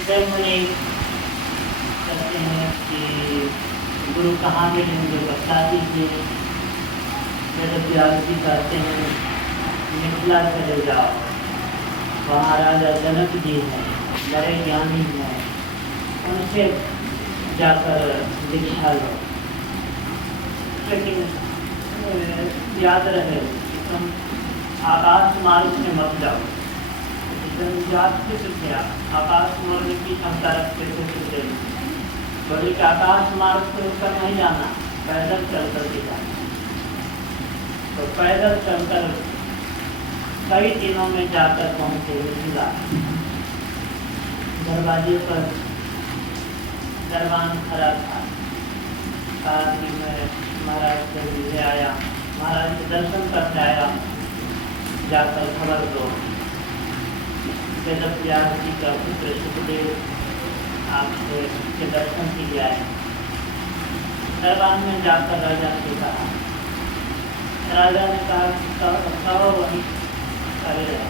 सुखदेव मुनि कहते हैं कि गुरु कहाँ मिलेंगे बता दीजिए। वेद व्यास जी कहते हैं मिथिला चले जाओ, वहाँ राजा जनक जी हैं, बड़े ज्ञानी हैं, उनसे जाकर दीक्षा लो। लेकिन याद रहे तुम आकाश मार्ग से मत जाओ। आकाश मार्ग की क्षमता रखते थे सुखदेव, बोले कि आकाश मार्ग से ऊपर नहीं जाना, पैदल चल कर के जाना। तो पैदल चलकर कई दिनों में जाकर पहुंचे मिथिला। दरवाजे पर दरबान खड़ा था, कहा कि मैं महाराज से मिलने आया, महाराज के दर्शन करने आया, जाकर खबर दो। वेद व्यास जी का पुत्र सुखदेव आपसे के दर्शन के लिए आए। दरबार में जाकर राजा से कहा, राजा ने कहा कहो वहीं खड़े रहे,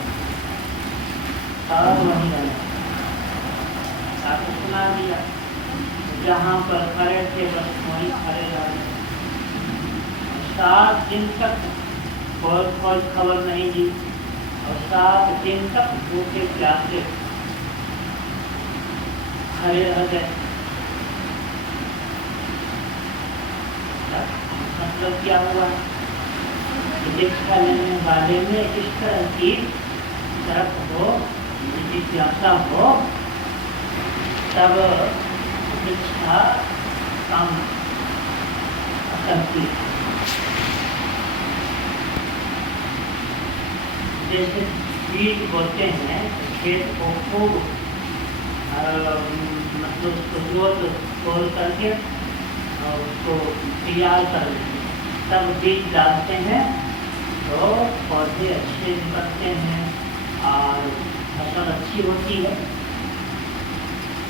कहो वहीं रहे। आपको सुना दिया, जहाँ पर खड़े थे बस वहीं खड़े रहे। 7 दिन तक कोई खबर नहीं दी और 7 दिन तक भूखे प्यासे खड़े रह गए। मतलब क्या हुआ? दीक्षा लेने वाले में इस तरह की तरफ हो, जिज्ञासा हो, तब दीक्षा काम करती। जैसे बीज बोते हैं, खेत को खूब मतलब उसको जोत खोल करके और उसको तैयार कर लेते हैं, तब बीज डालते हैं तो पौधे अच्छे निकलते हैं और फसल अच्छी होती है।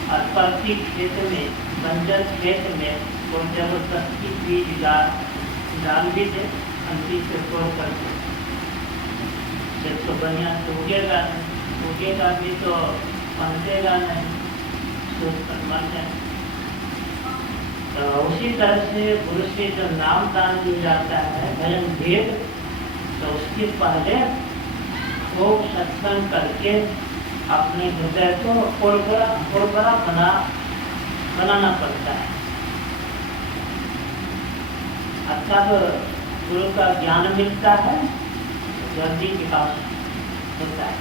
और प्रति खेत में, बंजर खेत में तो जबरदस्ती बीज डाल भी दे, अंतिम से तोड़ करके जब तो बढ़िया तो उगेगा भी तो पनपेगा नहीं, सोच कर मर जाए। तो उसी तरह से गुरु से जो नाम दान दिया जाता है भजन भेद, तो उसके पहले वो सत्संग करके अपने हृदय को खोलबरा बनाना पड़ता है। तब गुरु का ज्ञान मिलता है, जल्दी विकास होता है।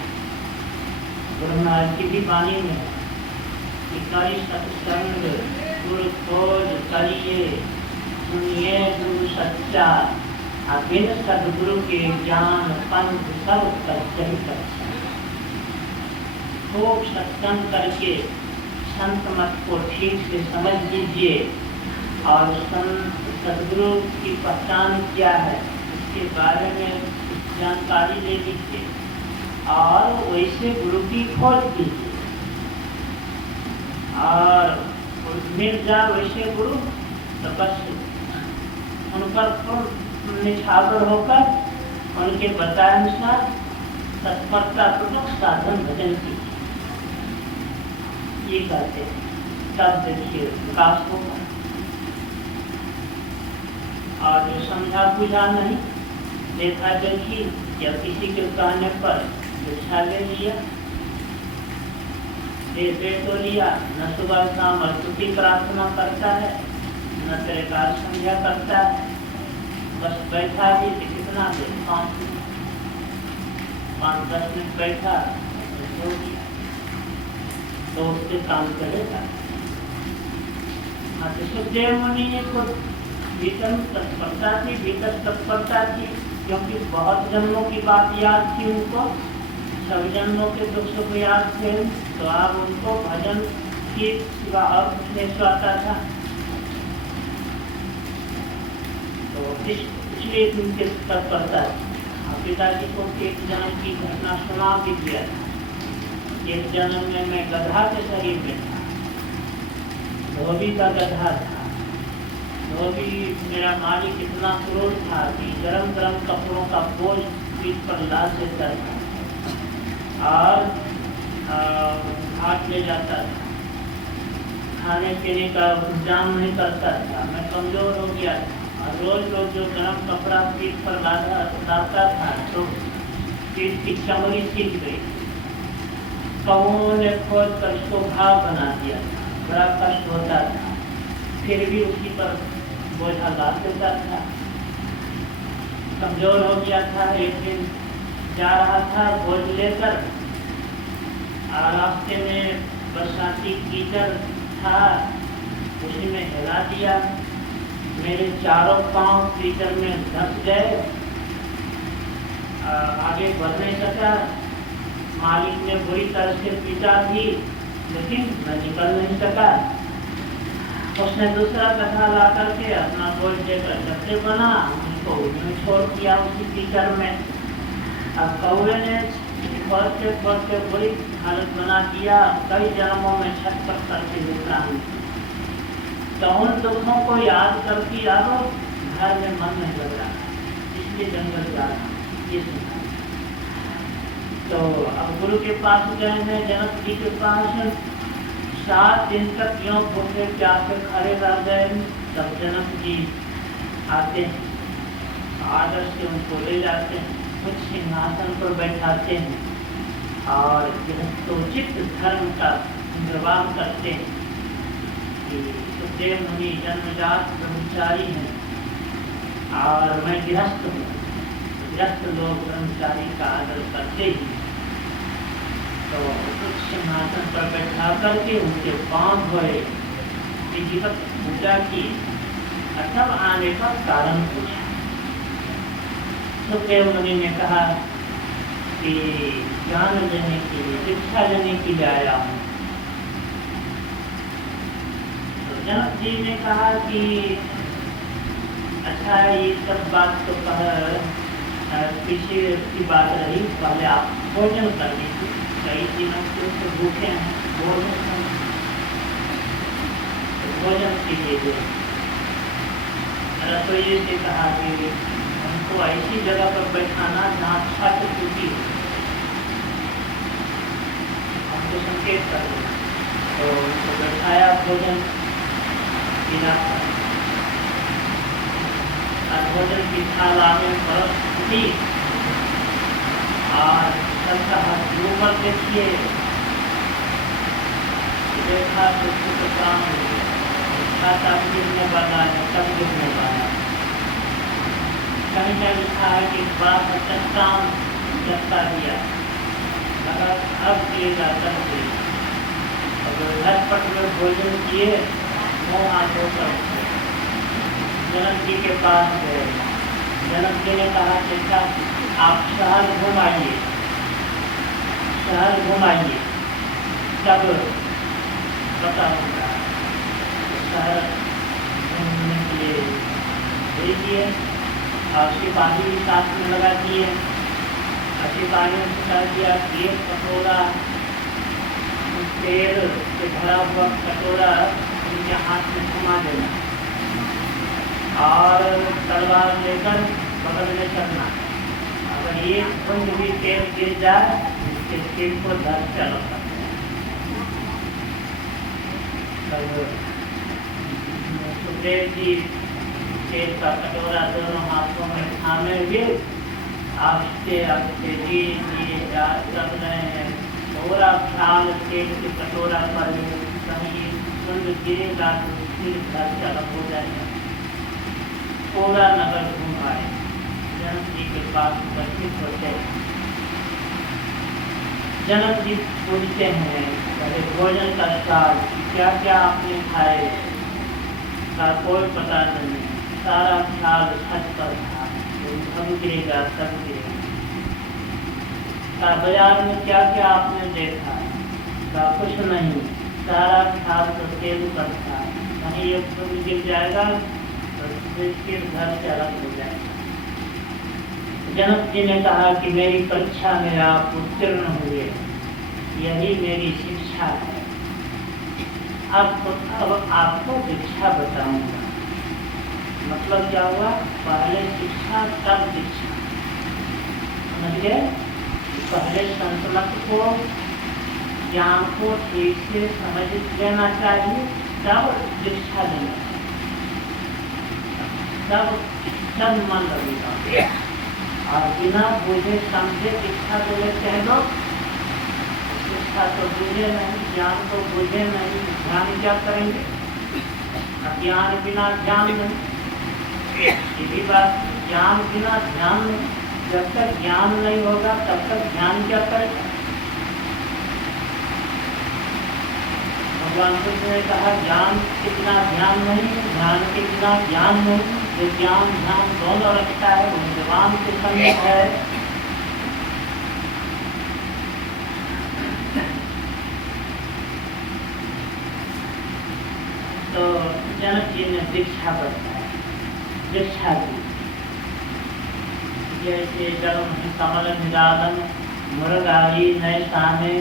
गुरु महाराज की भी वाणी में कि करी सत्संग गुरु खोज करिए, सुनिए गुरु सच्चा, बिन सदगुरु के ज्ञान पंथ सब कच्चई कच्चा। खूब सत्संग करके संत मत को ठीक से समझ लीजिए और सदगुरु की पहचान क्या है इसके बारे में जानकारी ले लीजिए और वैसे गुरु की खोज कीजिए। और मिल जाए वैसे गुरु तो बस उन पर निछावर होकर उनके बताए अनुसार तत्परता पूर्वक साधन भजन कीजिए। ये करते हैं, तब देखिए विकास होगा। और जो समझा बुझा नहीं, देखा देखी या किसी के कहने पर दीक्षा ले लिया, दे तो लिया, न सुबह शाम स्तुति प्रार्थना करता है, न त्रिकाल संध्या करता है, बस बैठा भी तो कितना देर, 5-10 मिनट बैठा हो गया, तो उसके काम करेगा। हाँ, तो सुखदेव मुनि को भीतर तत्परता थी, क्योंकि बहुत जन्मों की बात याद थी उनको, सभी जन्मों के दुख सुख याद थे, तो आप उनको भजन की सिवा और कुछ नहीं सुनाता था। तो इसलिए उनके तत्परता पिताजी को एक जन्म की घटना सुना भी दिया था। एक जन्म में मैं गधा के शरीर में था, धोबी का गधा था। धोबी मेरा मालिक इतना क्रूर था कि गरम गरम कपड़ों का बोझ पीठ पर लाद देता था और घाट ले जाता था। खाने पीने का इंतजाम नहीं करता था, मैं कमज़ोर हो गया था। और रोज़ रोज़ जो गर्म कपड़ा पीठ पर लाता था तो पीठ की चमड़ी सीख गई। कौओं ने खोद कर उसको घाव बना दिया था, बड़ा कष्ट होता था, फिर भी उसी पर बोझा लाद देता था। कमज़ोर हो गया था। एक दिन जा रहा था बोझ लेकर, और रास्ते में बरसाती कीचड़ था, उसी में हिला दिया। मेरे चारों पांव कीचड़ में धंस गए, आगे बढ़ नहीं सका। मालिक ने बुरी तरह से पीटा भी, लेकिन मैं निकल नहीं सका। उसने दूसरा गधा ला करके अपना बोझ लेकर जैसे बना, उसको उसमें छोड़ दिया उसी कीचड़ में। अब कौवे ने बढ़ते बुरी हालत बना दिया। कई जन्मों में छटपट करके विश्राम। तो उन दुखों को याद करके अब घर में मन नहीं लग रहा, इसलिए जंगल जा रहा, ये सुना। तो अब गुरु के पास गए हैं, जनक जी के पास। 7 दिन तक यूँ भूखे प्यासे खड़े रह गए। तब जनक जी आते हैं, आदर से उनको ले जाते हैं, कुछ सिंहासन पर बैठाते हैं और यथोचित धर्म का निर्वाह करते हैं कि सुखदेव मुनि जन्मजात ब्रह्मचारी हैं और मैं गृहस्थ हूँ। गृहस्थ लोग ब्रह्मचारी का आदर करते ही। तो कुछ सिंहासन पर बैठा करके उनके पांव धोए, विधिवत पूजा की, तब आने का कारण पूछा। सुखदेव मुनि ने कहा कि ज्ञान लेने के लिए, शिक्षा लेने के लिए आया हूँ। तो जनक जी ने कहा कि अच्छा, ये सब बात तो पीछे की बात रही, पहले आप भोजन कर लीजिए, कई दिनों से भूखे हैं, भोजन कीजिए। रसोई से कहा कि हमको ऐसी जगह पर बैठाना जहाँ छत टूटी हो, हमको संकेत कर देना। तो उनको बैठाया, भोजन पीना, भोजन की थाल आगे बरस दी और सबका हाथ ऊपर देखिए, देखा तो उसको काम हो गया। छाता गिरने वाला है, सब गिरने वाला। कहीं का लिखा है कि बात चट्टान जता दिया, अगर अब दिएगा तब दिएगा। अब झटपट में भोजन किए, मुँह हाथ धोकर जनक जी के पास गए। जनक जी ने कहा कि अच्छा, आप शहर घुमाइए, शहर घुमाइए, तब पता होगा। शहर घूमने के लिए भेज दिए और सिपाही साथ में लगा दिए। सिपाहियों से कह दिया कि एक कटोरा तेल से भरा हुआ कटोरा उनके हाथ में घुमा देना और तलवार लेकर बगल में चलना। अगर ये बूंद भी तेल गिर जाए, इसके सिर को धर चलता। सुखदेव जी तेल का कटोरा दोनों हाथों में थामे हुए, आस्ते आस्ते धीरे चल रहे हैं। पूरा ख्याल तेल के कटोरा पर कहीं बूंद गिरेगा तो सिर धर चलक हो जाएगा। पूरा नगर घुमाए, जनक जी के पास उपस्थित होते हैं। जनक जी पूछते हैं पहले भोजन का स्वाद, क्या क्या आपने खाए का कोई पता नहीं, सारा ख्याल छत पर था, कब गिरेगा तब गिरेगा। बाजार में क्या क्या आपने देखा का कुछ नहीं, सारा ख्याल तो तेल पर था, कहीं एक फूल गिर जाएगा तो फिर घर से अलग हो जाएगा। जनक जी ने कहा कि मेरी परीक्षा में आप उत्तीर्ण हुए, यही मेरी शिक्षा है। अब आपको शिक्षा बताऊंगा। मतलब क्या हुआ, पहले शिक्षा तब दीक्षा। समझिए, पहले संतमत को, ज्ञान को ठीक से समझ लेना चाहिए, तब दीक्षा लेना, तब मन लगेगा। और बिना बुझे समझे दीक्षा ले लेते हैं लोग, दीक्षा तो बुझे नहीं, ज्ञान तो बुझे नहीं, ध्यान क्या करेंगे? ज्ञान बिना ध्यान नहीं, ये भी बात, ज्ञान बिना ध्यान नहीं। जब तक ज्ञान नहीं होगा तब तक ध्यान क्या करेगा? भगवान कृष्ण ने कहा ज्ञान के बिना ध्यान नहीं, ध्यान के बिना ज्ञान नहीं। जो ज्ञान ध्यान दोनों रखता है वो भगवान के समीप है। तो जनक जी ने दीक्षा बताया, दीक्षा दी। जैसे जलम कमल निरादन मुरगाई नैसाने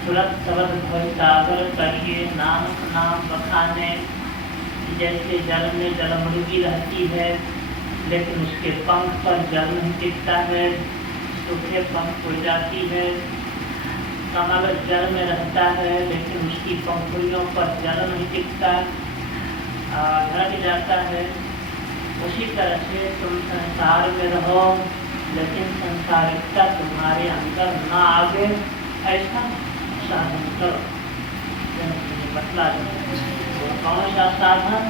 सुरत सबद भय सागर करिए नानक नाम बखाने। जैसे जल में जलमुर्गी रहती है लेकिन उसके पंख पर जल नहीं टिकता है, सूखे पंख उड़ जाती है। कमल जल में रहता है लेकिन उसकी पंखुड़ियों पर जल नहीं टिकता, ढक जाता है। उसी तरह से तुम संसार में रहो लेकिन संसारिकता तुम्हारे अंदर न आवे, ऐसा साधन करो। बतला तो कौन सा साधन?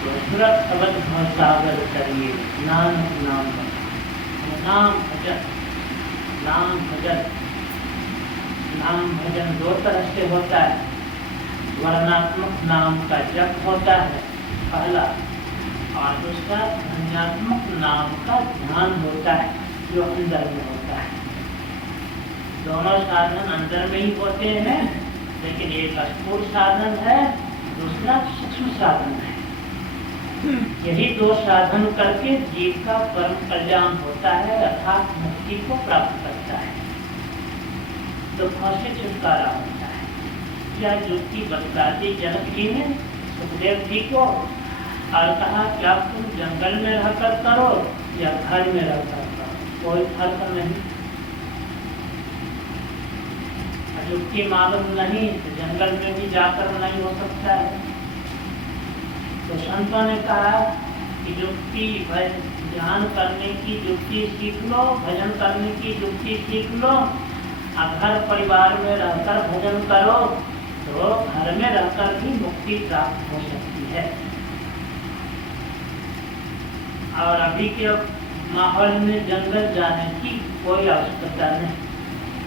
तो सुरत सबद सागर करिए, नानक नाम नाम भजन। नाम भजन, नाम भजन दो तरह से होता है। वर्णात्मक नाम का जप होता है पहला, और दूसरा ध्यानात्मक नाम का ध्यान होता है जो अंदर में होता है। दोनों साधन अंदर में ही होते हैं, लेकिन एक स्थूल साधन है, दूसरा सूक्ष्म साधन है। यही दो साधन करके जीव का परम कल्याण होता है, अर्थात मुक्ति को प्राप्त करता है, दुखों से छुटकारा होता है। यह युक्ति बता दी जनक जी ने सुखदेव जी को, और कहा क्या तुम जंगल में रहकर करो या घर में रहकर करो, कोई फर्क नहीं। युक्ति मालूम नहीं तो जंगल में भी जाकर नहीं हो सकता है। तो संतों ने कहा कि युक्ति ध्यान करने की युक्ति सीख लो, भजन करने की युक्ति सीख लो, और घर परिवार में रहकर भजन करो तो घर में रहकर भी मुक्ति प्राप्त हो सकती है। और अभी के माहौल में जंगल जाने की कोई आवश्यकता नहीं।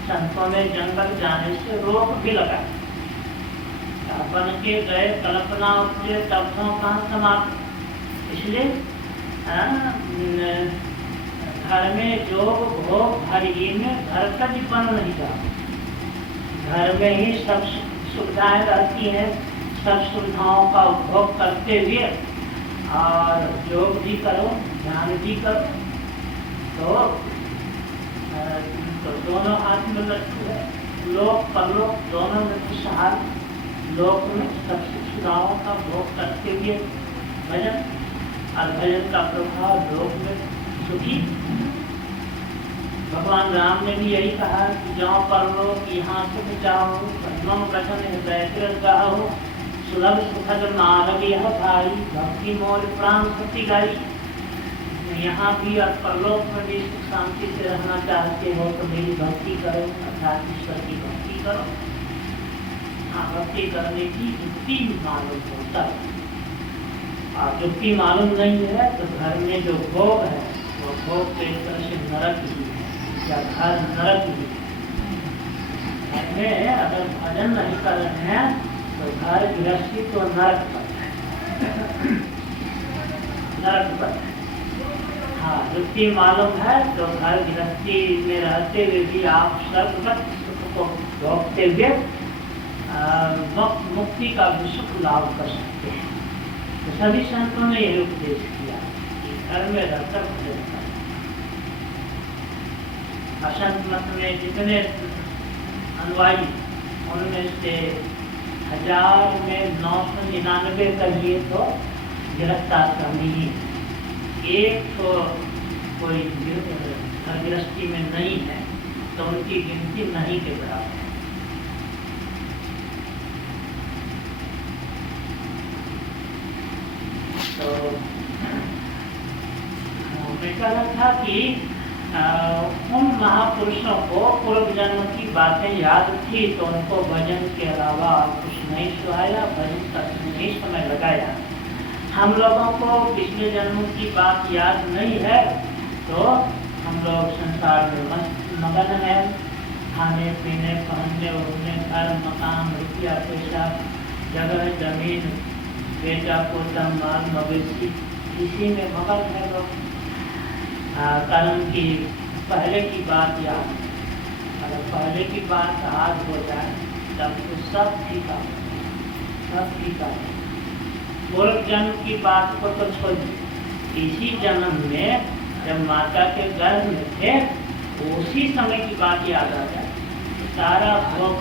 संतों ने जंगल जाने से रोक भी लगा, बन के गए कल्पना उपजे तब तो कहाँ समाप्त। इसलिए घर में जो भोग भरिए में घर का जीवन नहीं जाता, घर में ही सब सुविधाएं रहती हैं, सब सुविधाओं का उपभोग करते हुए और योग भी करो, ध्यान भी करो, तो दोनों हाथ में लट्टू है। लोक परलोक दोनों में खुशहाल, लोक में सब सुविधाओं का भोग करते हुए भजन, और भजन का प्रभाव लोक में सुखी। भगवान राम ने भी यही कहा कि जाओ परलोक यहाँ सुख जाओ, पद्मम वचन हृदय गाओ, सुलभ सुखद मार्ग यह भाई, भक्ति मोर प्राण सती गाई। यहाँ भी और परलोक में भी सुख शांति से रहना चाहते हो तो मेरी भक्ति करो, अर्थात ईश्वर की भक्ति करो। हाँ, भक्ति करने की युक्ति मालूम होता है, और युक्ति मालूम नहीं है तो घर में जो भोग है वो भोग तो एक तरह से नरक ही है, या घर नरक ही है। घर में अगर भजन नहीं कर रहे हैं तो घर गृहस्थी तो नरक पर है, नरक पर है। हाँ, युक्ति मालूम है तो घर गृहस्थी में रहते हुए भी आप सर्वगत सुख को भोगते हुए मुक्ति का भी सुख लाभ कर सकते हैं। तो सभी संतों ने यही उपदेश किया कि घर में रहकर भजन करें। असंत मत में जितने अनुयायी उनमें से 1000 में 999 कहिए तो गृहस्थाश्रमी ही, एक तो कोई गृहस्थी में नहीं है तो उनकी गिनती नहीं के बराबर है। कहना था कि उन महापुरुषों को पूर्व जन्म की बातें याद थी, तो उनको भजन के अलावा कुछ नहीं सुहाया, भजन तक नहीं समय लगाया। हम लोगों को पिछले जन्म की बात याद नहीं है, तो हम लोग संसार में मगन है, खाने पीने, पहनने ओढ़ने, घर मकान, रुपया पैसा, जगह जमीन, बेटा पोता, माल मवेशी, इसी में मगन है लोग। कर्म की पहले की बात याद, अगर पहले की बात आज हो जाए तब तो सब फीका, सब फीका। पूर्व जन्म की बात को तो छोड़ दीजिए, इसी जन्म में जब माता के गर्भ में थे उसी समय की बात याद आ जाए, सारा भोग